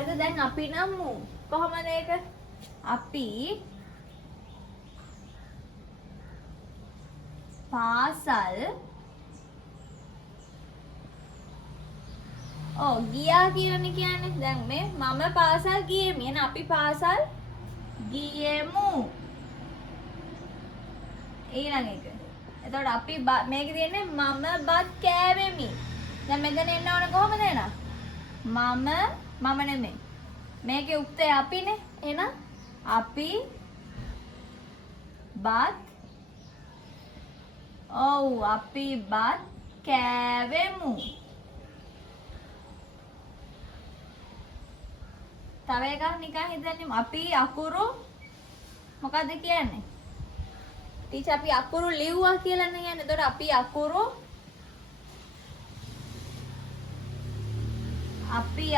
හරිද? දැන් අපි නම්මු. කොහමද ඒක? අපි පාසල් ගියා කියන්නේ දැන් මේ මම පාසල් ගියෙමි. එහෙනම් අපි පාසල් ගියෙමු. ඊළඟ එක. එතකොට අපි මේකේ තියෙන්නේ මම බත් කෑවෙමි. දැන් මෙතන එන්න ඕන කොහමද එනවා? මම නෙමෙයි. මේකේ උත්තේ අපිනේ. එහෙනම් අපි බත් අපි බත් කෑවෙමු. තව එකක් නිකන් හිතන්නේ අපි අකුරු මොකද්ද කියන්නේ? ටීචර් අපි අකුරු ලිව්වා කියලා නේ කියන්නේ. එතකොට අපි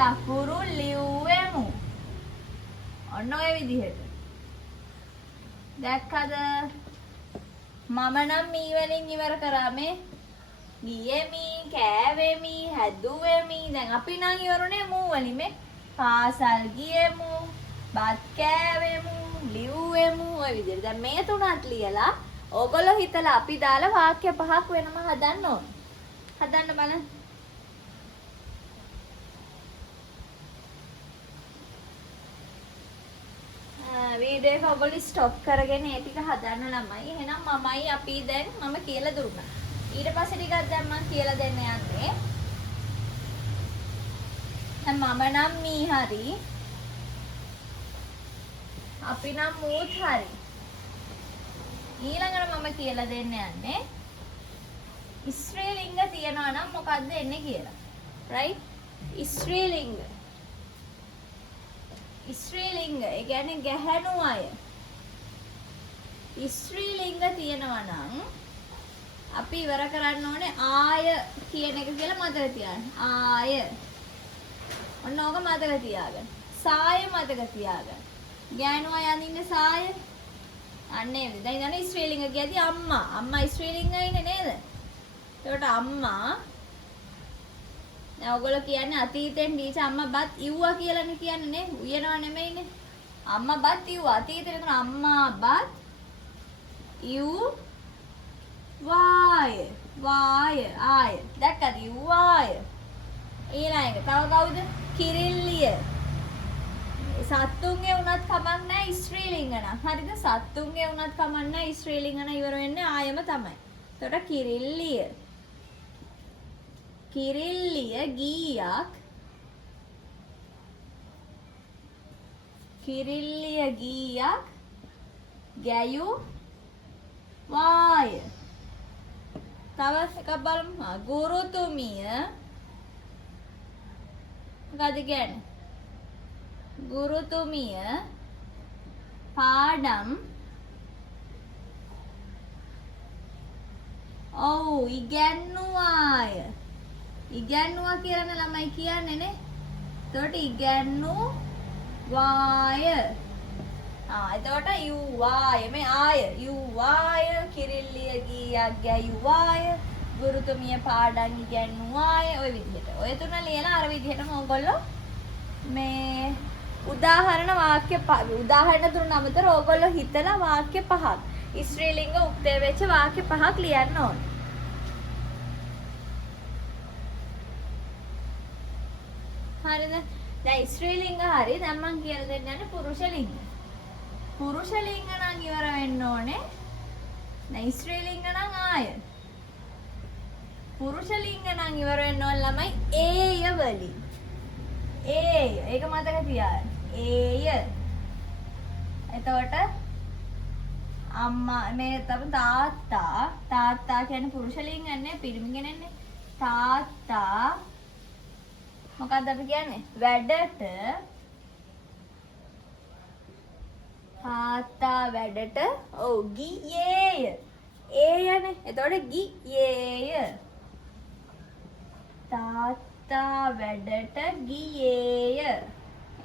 අකුරු ලිව්වෙමු. ඔන්න ඔය විදිහට. දැක්කද? මම නම් මී වලින් ඉවර කරා මේ. ගියෙමි, කෑවෙමි, හැදුවෙමි. දැන් අපි නම් ඉවරුනේ මූ වලින් මේ. පාසල් ගියෙමු, බත් කෑවෙමු, ලිව්වෙමු ඔය විදිහට. දැන් මේ තුනත් ලියලා ඕගොල්ලෝ හිතලා අපි දාලා වාක්‍ය පහක් වෙනම හදන්න ඕන. හදන්න බලන්න. වීඩියෝ එක ඔයගොල්ලෝ ස්ටොප් කරගෙන ඒ ටික හදන්න ළමයි. එහෙනම් මමයි අපි දැන් මම කියලා දුන්නා. ඊට පස්සේ ටිකක් දැන් මම කියලා දෙන්න යන්නේ. දැන් මම නම් මී හරි. අපි නම් මූත් හරි. ඊළඟට මම කියලා දෙන්න යන්නේ ස්ත්‍රීලිංග තියනවා නම් මොකද්ද එන්නේ කියලා. right? ස්ත්‍රීලිංග. ස්ත්‍රීලිංග ඒ කියන්නේ ගැහැණු අය. ස්ත්‍රීලිංග තියනවා නම් අපි ඉවර කරන්න ඕනේ ආය කියන එක කියලා මතක තියාගන්න. ආය. ඔන්න ඕක මතක තියාගන්න. සාය මතක තියාගන්න. ගැහැණු අය අඳින්නේ සාය. අන්නේ දැන් යන ස්ත්‍රීලිංග කියදී අම්මා. අම්මා ස්ත්‍රීලිංගයිනේ නේද? එතකොට අම්මා දැන් ඔයගොල්ලෝ කියන්නේ අතීතෙන් ටීචර් අම්මා බත් ඉව්වා කියලානේ කියන්නේ නේ. උයනවා නෙමෙයිනේ. අම්මා බත් ඉව්වා. අතීතෙන් එතන අම්මා බත් ඉව්වාය. වාය ආය. දැක්කද ඉව්වාය. ඊළඟ තව කවුද? කිරිල්ලිය. සත්තුන්ගේ උනත් කමක් නැහැ ස්ත්‍රීලිංග නම්. හරිද? සත්තුන්ගේ උනත් කමක් නැහැ ස්ත්‍රීලිංග නම් ඉවර වෙන්නේ ආයම තමයි. එතකොට කිරිල්ලිය. කිරිල්ලිය ගීයක්. කිරිල්ලිය ගීයක් ගැයුවාය. තව එකක් බලමු. ගුරුතුමිය මොකද කියන්නේ? ගුරුතුමිය පාඩම් ඉගැන්නුවාය. ඉගැන්නුවා කියන ළමයි කියන්නේ නේ. එතකොට ඉගැන්නුවාය. එතකොට යුවාය මේ ආය යුවාය කිරිල්ලිය ගීයක් ගැයුවාය ගුරුතුමිය පාඩම් ඉගැන්නුවාය ඔය විදිහට. ඔය තුන ලියලා අර විදිහටම ඕගොල්ලෝ මේ උදාහරණ වාක්‍ය උදාහරණ දුන්න අමතර ඕගොල්ලෝ හිතලා වාක්‍ය පහක් ස්ත්‍රීලිංග උක්තේ වෙච්ච වාක්‍ය පහක් ලියන්න ඕනේ. හරිද? දැන් ස්ත්‍රීලිංග හරි. දැන් මම කියලා දෙන්නන්නේ පුරුෂ ලිංග. පුරුෂ ලිංග නම් ඉවර වෙන්න ඕනේ. දැන් ස්ත්‍රීලිංග නම් ආය. පුරුෂ ලිංග නම් ඉවර වෙන්න ඕන ළමයි ඒය වලින්. ඒය. ඒක මතක තියාගන්න. ඒය. එතකොට අම්මා මේ තමයි තාත්තා කියන්නේ පුරුෂ ලිංගන්නේ පිරිමි කෙනෙක්නේ. තාත්තා මොකක්ද අපි කියන්නේ? වැඩට තාත්තා වැඩට ගියේය. ඒයනේ. එතකොට ගියේය. තාත්තා වැඩට ගියේය.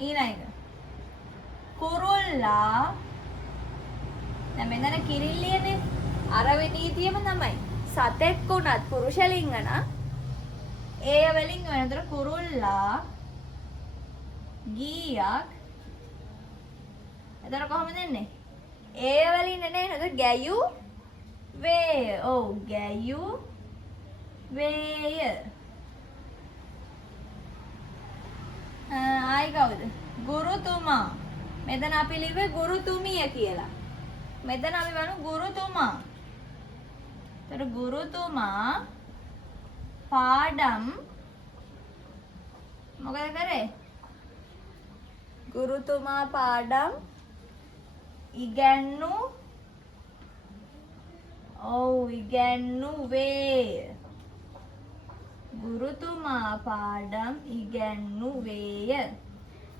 ඊළඟ කුරුල්ලා දැන් මෙතන කිරිල්ලියනේ. අර විදිහටම තමයි. සතෙක් උනත් පුරුෂ ලිංග නම් ඒය වලින් වෙනතර කුරුල්ලා ගීයක්. එතකොට කොහොමද එන්නේ? ඒ වලින් එන්නේ නේද? ගැයු වේය. ඔව් ගැයු වේය. ආයි කවුද? ගුරුතුමා. මෙතන අපි ලිව්වේ ගුරුතුමිය කියලා. මෙතන අපි වනු ගුරුතුමා. ඒතර ගුරුතුමා පාඩම් මොකද කරේ? ගුරුතුමා පාඩම් ඉගැන්නු ඉගැන්නුවේ. ගුරුතුමා පාඩම් ඉගැන්නුවේය.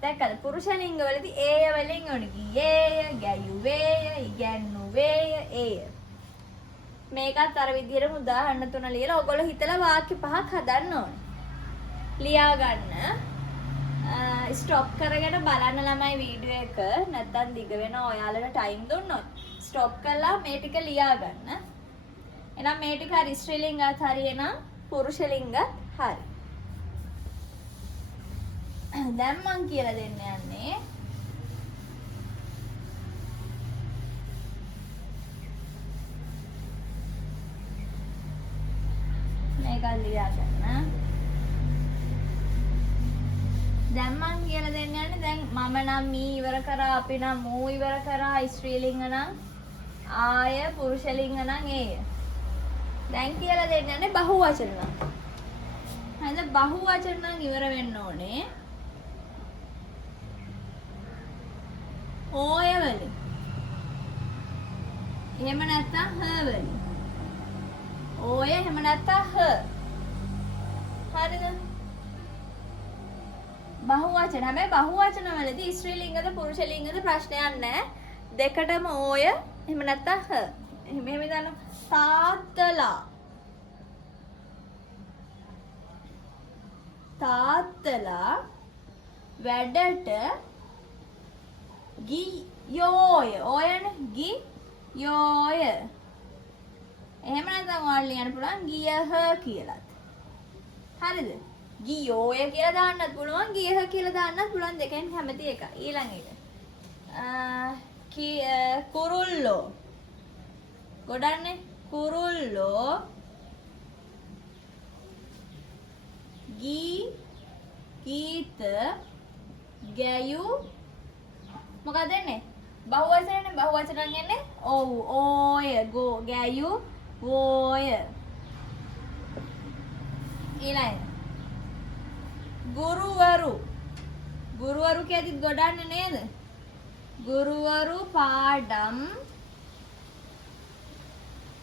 දැක්කද? පුරුෂලිංග වලදී ඒය වලින් ඕන ගියේය, ගැයුවේය, ඉගැන්නුවේය, ඒය. මේකත් අර විදිහටම උදාහරණ තුන ලියලා ඔයගොල්ලෝ හිතලා වාක්‍ය පහක් හදන්න ඕනේ. ලියා ගන්න. ස්ටොප් කරගෙන බලන්න ළමයි වීඩියෝ එක. නැත්නම් දිග වෙනවා ඔයාලට ටයිම් දුන්නොත්. ස්ටොප් කරලා මේ ටික ලියා ගන්න. එහෙනම් මේ ටික හරි ස්ත්‍රීලිංගත් හරි එහෙනම් පුරුෂලිංගත් හරි. දැන් මං කියලා දෙන්න යන්නේ මේක ලියා ගන්න. දැන් මං කියලා දෙන්න යන්නේ දැන් මම නම් මී ඉවර කරා, අපි නම් මූ ඉවර කරා, ස්ත්‍රීලිංග නම් ආය, පුරුෂලිංග නම් ඒය. දැන් කියලා දෙන්න යන්නේ බහුවචන නම්. හරිද? බහුවචන නම් ඉවර වෙන්න ඕනේ ඕය වලින්. එහෙම නැත්නම් හ වලින්. ඕය එහෙම නැත්නම් හ. හරිද? බහුවචන. හැබැයි බහුවචන වලදී ස්ත්‍රීලිංගද පුරුෂලිංගද ප්‍රශ්නයක් නැහැ. දෙකටම ඕය එහෙම නැත්නම් හ. මෙහෙම දාන්න. තාත්තලා. තාත්තලා වැඩට ගියෝය. ඕයනේ ගියෝය. එහෙම නැත්නම් ඔයාලා ලියන්න පුළුවන් ගියහ කියලාත්. හරිද? ගියෝය කියලා දාන්නත් පුළුවන්, ගියහ කියලා දාන්නත් පුළුවන්. දෙකෙන් කැමති එක. ඊළඟ එක. කුරුල්ලෝ. ගොඩන්නේ කුරුල්ලෝ ගීත ගැයු මොකක්ද එන්නේ? බහුවචනනේ. බහුවචනන් එන්නේ ඔව් ඕය ගෝ ගැයු වෝය. ඊළඟ ගුරුවරු. ගුරුවරු කියද්දිත් ගොඩන්නේ නේද? ගුරුවරු පාඩම්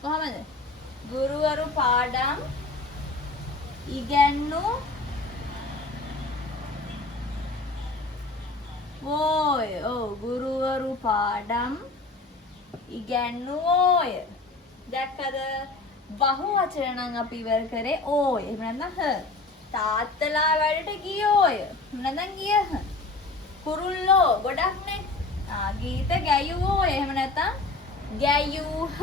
කොහමද? ගුරුවරු පාඩම් ඉගැන්නු වෝය. ඔව් ගුරුවරු පාඩම් ඉගැන්නුවෝය. දැක්කද? බහුවචන නම් අපි ඉවර කරේ ඕය. එහෙම නැත්නම් හ. තාත්තලා වැඩට ගියෝය. එහෙම නැත්නම් ගියහ. කුරුල්ලෝ ගොඩක්නේ. ගීත ගැයුවෝය. එහෙම නැත්නම් ගැයූහ.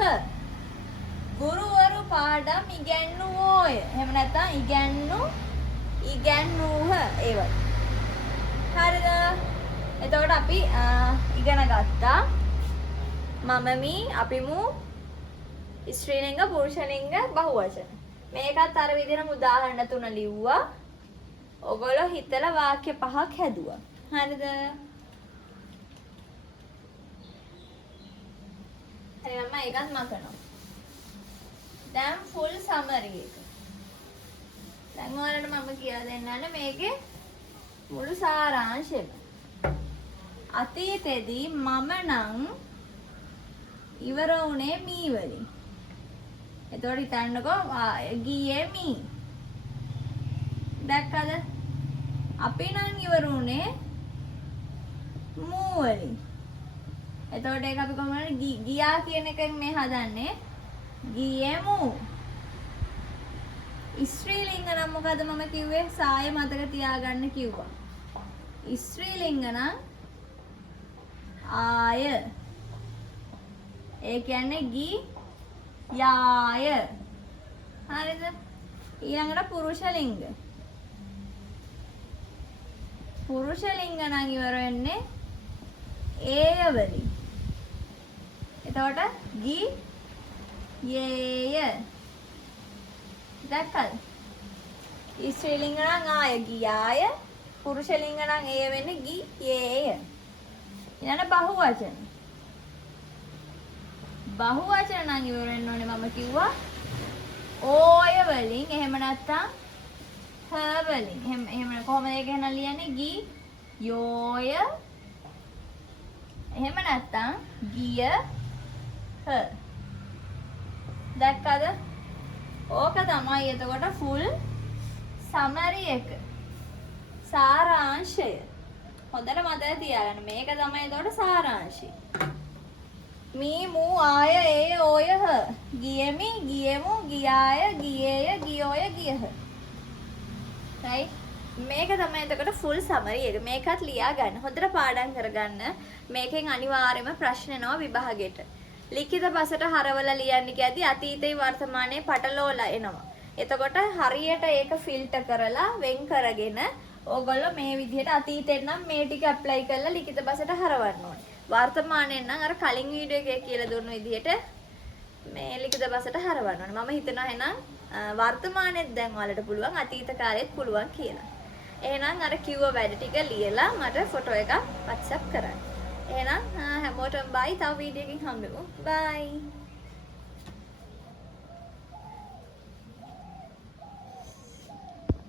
ගුරුවරු පාඩම් ඉගැන්නුවෝය. එහෙම නැත්නම් ඉගැන්නූහ. ඒ වගේ. හරිද? එතකොට අපි ඉගෙන ගත්තා මම මී අපි මූ ස්ත්‍රීලිංග පුරුෂලිංග බහුවචන. මේකත් අර විදිහටම උදාහරණ තුන ලිව්වා. ඔයගොල්ලෝ හිතලා වාක්‍ය පහක් හැදුවා. හරිද? හරි මම ඒකත් මතනවා. දැන් ෆුල් සමරි එක. දැන් ඔයාලට මම කියලා දෙන්නන්නේ මේකේ මුළු සාරාංශෙම. අතීතේදී මම නම් ඉවර වුණේ මී වලින්. එතකොට හිතන්නකෝ ගියේ මී. දැක්කද? අපි නම් ඉවර වුණේ මූ වලින්. එතකොට ඒක අපි කොහොමද ගියා කියන එකෙන් මේ හදන්නේ ගියෙමු. ස්ත්‍රීලිංග නම් මොකද මම කිව්වේ? සාය මතක තියාගන්න කිව්වා. ස්ත්‍රීලිංග නම් ආය. ඒ කියන්නේ ගියාය. හරිද? ඊළඟට පුරුෂලිංග. පුරුෂ ලිංග නම් ඉවර වෙන්නේ ඒ වලින්. එතකොට ගී යේය. දැක්කද? ස්ත්‍රී ලිංග නම් ආය ගියාය. පුරුෂ ලිංග නම් ඒ වෙන්නේ ගී යේය. ඊළඟ බහුවචන. බහුවචන නම් ඉවර වෙන්න ඕනේ මම කිව්වා ඕය වලින්. එහෙම නැත්නම් හ වලින්. එහෙම කොහොමද ඒක එහෙනම් ලියන්නේ? ගී යෝය. එහෙම නැත්නම් ගිය හ. දැක්කද? ඕක තමයි එතකොට ෆුල් සමරි එක. සාරාංශය. හොඳට මතක තියාගන්න. මේක තමයි එතකොට සාරාංශය. මී මූ ආය ඒ ඕය හ. ගියමි ගියමු ගියාය ගියේය ගියෝය ගියහ. right? මේක තමයි එතකොට ෆුල් සමරි එක. මේකත් ලියා ගන්න. හොඳට පාඩම් කරගන්න. මේකෙන් අනිවාර්යයෙන්ම ප්‍රශ්න එනවා විභාගෙට. ලිඛිත බසට හරවලා ලියන්න කියද්දි අතීතේ වර්තමානයේ පටලෝලා එනවා. එතකොට හරියට ඒක ෆිල්ටර් කරලා වෙන් කරගෙන ඕගොල්ලෝ මේ විදිහට අතීතෙන් නම් මේ ටික ඇප්ලයි කරලා ලිඛිත බසට හරවන්න ඕනේ. වර්තමානයෙන් නම් අර කලින් වීඩියෝ එකේ කියලා දුන්න විදිහට මේ ලිඛිත බසට හරවන්න ඕනේ. මම හිතනවා එහෙනම් වර්තමානයේත් දැන් ඔයාලට පුළුවන් අතීත කාලෙත් පුළුවන් කියලා. එහෙනම් අර කිව්ව වැඩ ටික ලියලා මට ෆොටෝ එකක් WhatsApp කරන්න. එහෙනම් හැමෝටම බයි. තව වීඩියෝ එකකින් හම්බෙමු. බයි.